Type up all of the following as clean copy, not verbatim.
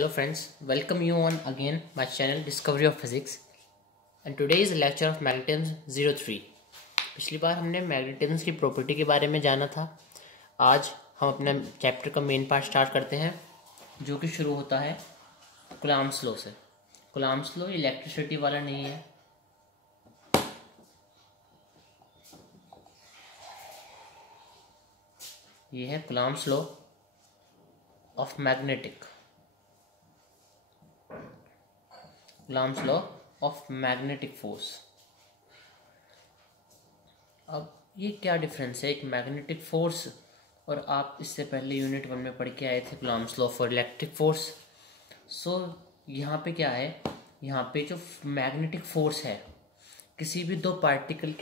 Hello friends, welcome you on again my channel Discovery of Physics and today is lecture of magnetism 03। पिछली बार हमने magnetism की property के बारे में जाना था। आज हम अपने चैप्टर का मेन पार्ट स्टार्ट करते हैं जो कि शुरू होता है कूलम्ब्स लॉ से। कूलम्ब्स लॉ इलेक्ट्रिसिटी वाला नहीं है, ये है Coulomb's law of magnetic, Coulomb's law of magnetic force. अब ये क्या डिफरेंस है एक मैग्नेटिक फोर्स और आप इससे पहले यूनिट 1 में पढ़ के आए थे Coulomb's law for electric force. So यहाँ पे क्या है, यहाँ पे जो मैग्नेटिक फोर्स है किसी भी दो पार्टिकल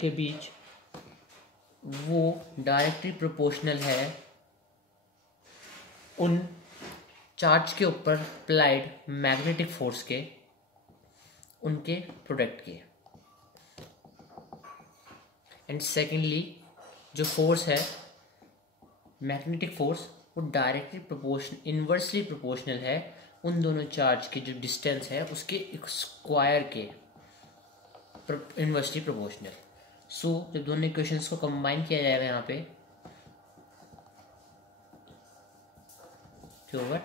के बीच वो डायरेक्टली प्रोपोर्शनल है उन चार्ज के ऊपर अप्लाइड मैग्नेटिक फोर्स के, उनके प्रोडक्ट के। एंड सेकेंडली जो फोर्स है मैग्नेटिक फोर्स वो डायरेक्टली इन्वर्सली प्रोपोर्शनल है उन दोनों चार्ज के जो डिस्टेंस है उसके स्क्वायर के इन्वर्सली प्रोपोर्शनल। सो जब दोनों इक्वेशंस को कंबाइन किया जाएगा यहाँ पे over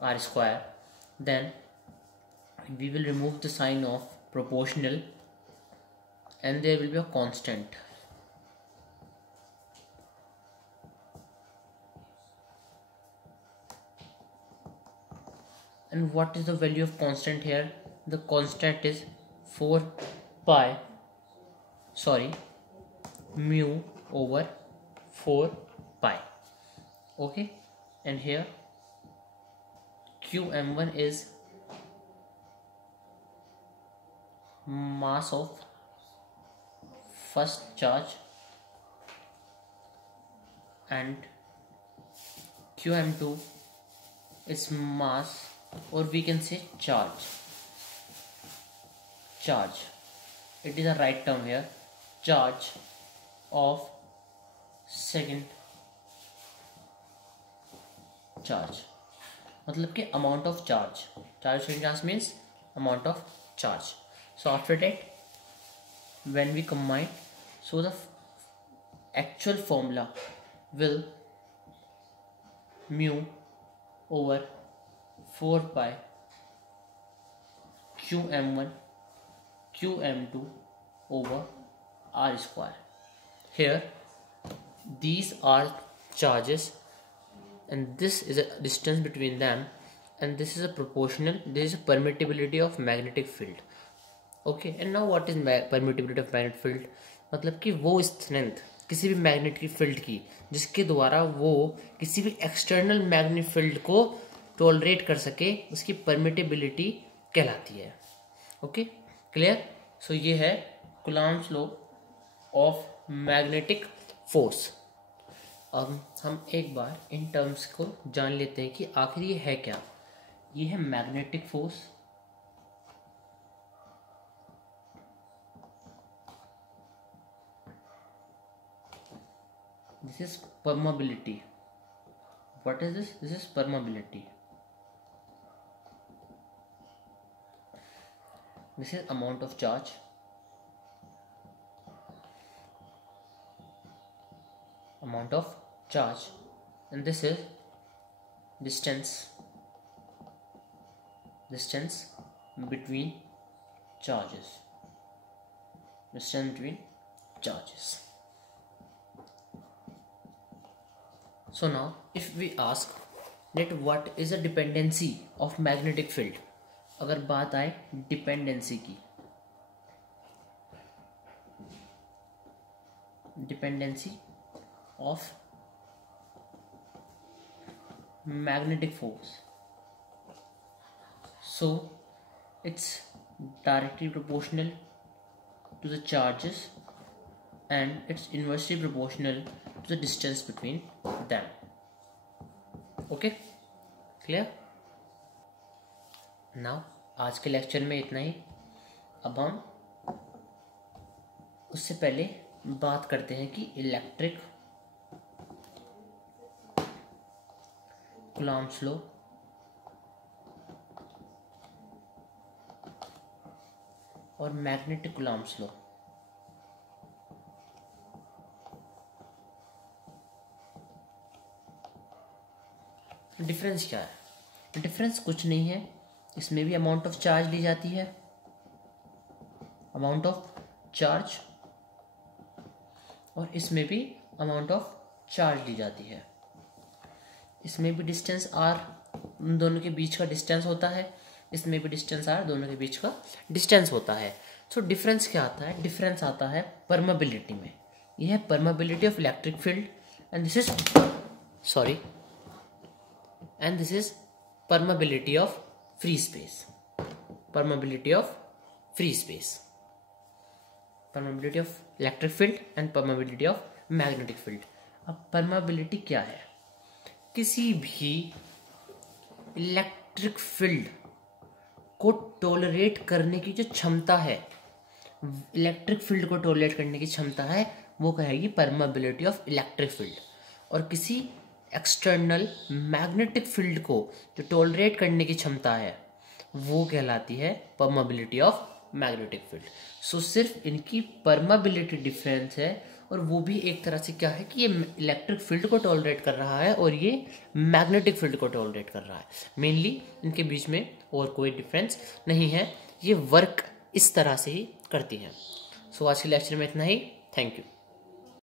r square, then we will remove the sign of proportional and there will be a constant. And what is the value of constant here? The constant is mu over 4 pi. Okay, and here Qm1 is mass of first charge and Qm2 is mass, or we can say charge. It is a right term here, charge of second charge, मतलब कि amount of charge means amount of charge. So after that when we combine, so the actual formula will mu over 4 pi Qm1 Qm2 over r square. Here these are charges and this is a distance between them and this is a permittibility of magnetic field. Okay, and now what is permittibility of magnetic field? मतलब कि वो strength किसी भी magnetic field की जिसके द्वारा वो किसी भी एक्सटर्नल मैग्नेटिक फील्ड को टॉलरेट कर सके, उसकी परमिटिबिलिटी कहलाती है। Okay, clear? सो ये है Coulomb's law of magnetic force. अब हम एक बार इन टर्म्स को जान लेते हैं कि आखिर ये है क्या। ये है magnetic force, this is permeability. What is this? This is permeability. This is amount of charge, and this is distance between charges, So now if we ask that what is the dependency of magnetic field, अगर बात आए dependency की, dependency of magnetic force, so it's directly proportional to the charges and it's inversely proportional to the distance between them. Okay, clear? Now आज के lecture में इतना ही। अब हम उससे पहले बात करते हैं कि इलेक्ट्रिक कूलम्ब्स लॉ और मैग्नेटिक कूलम्ब्स लॉ। डिफरेंस क्या है? डिफरेंस कुछ नहीं है, इसमें भी अमाउंट ऑफ चार्ज ली जाती है, अमाउंट ऑफ चार्ज, और इसमें भी अमाउंट ऑफ चार्ज ली जाती है। इसमें भी डिस्टेंस आर उन दोनों के बीच का डिस्टेंस होता है, इसमें भी डिस्टेंस आर दोनों के बीच का डिस्टेंस होता है। सो डिफरेंस क्या आता है? डिफरेंस आता है परमेबिलिटी में। यह है permeability of electric field and this is and this is permeability of free space. Permeability of free space. Permeability of electric field and permeability of magnetic field. अब permeability क्या है? किसी भी इलेक्ट्रिक फील्ड को tolerate करने की जो क्षमता है, इलेक्ट्रिक फील्ड को टॉलरेट करने की क्षमता है, वो कहेगी परमेबिलिटी ऑफ इलेक्ट्रिक फील्ड। और किसी एक्सटर्नल मैग्नेटिक फील्ड को जो टॉलरेट करने की क्षमता है, वो कहलाती है परमेबिलिटी ऑफ मैग्नेटिक फील्ड। सो सिर्फ इनकी परमेबिलिटी डिफरेंस है, और वो भी एक तरह से क्या है कि ये इलेक्ट्रिक फील्ड को टॉलरेट कर रहा है और ये मैग्नेटिक फील्ड को टॉलरेट कर रहा है। मेनली इनके बीच में और कोई डिफरेंस नहीं है, ये वर्क इस तरह से ही करती है। सो आज के लेक्चर में इतना ही। Thank you.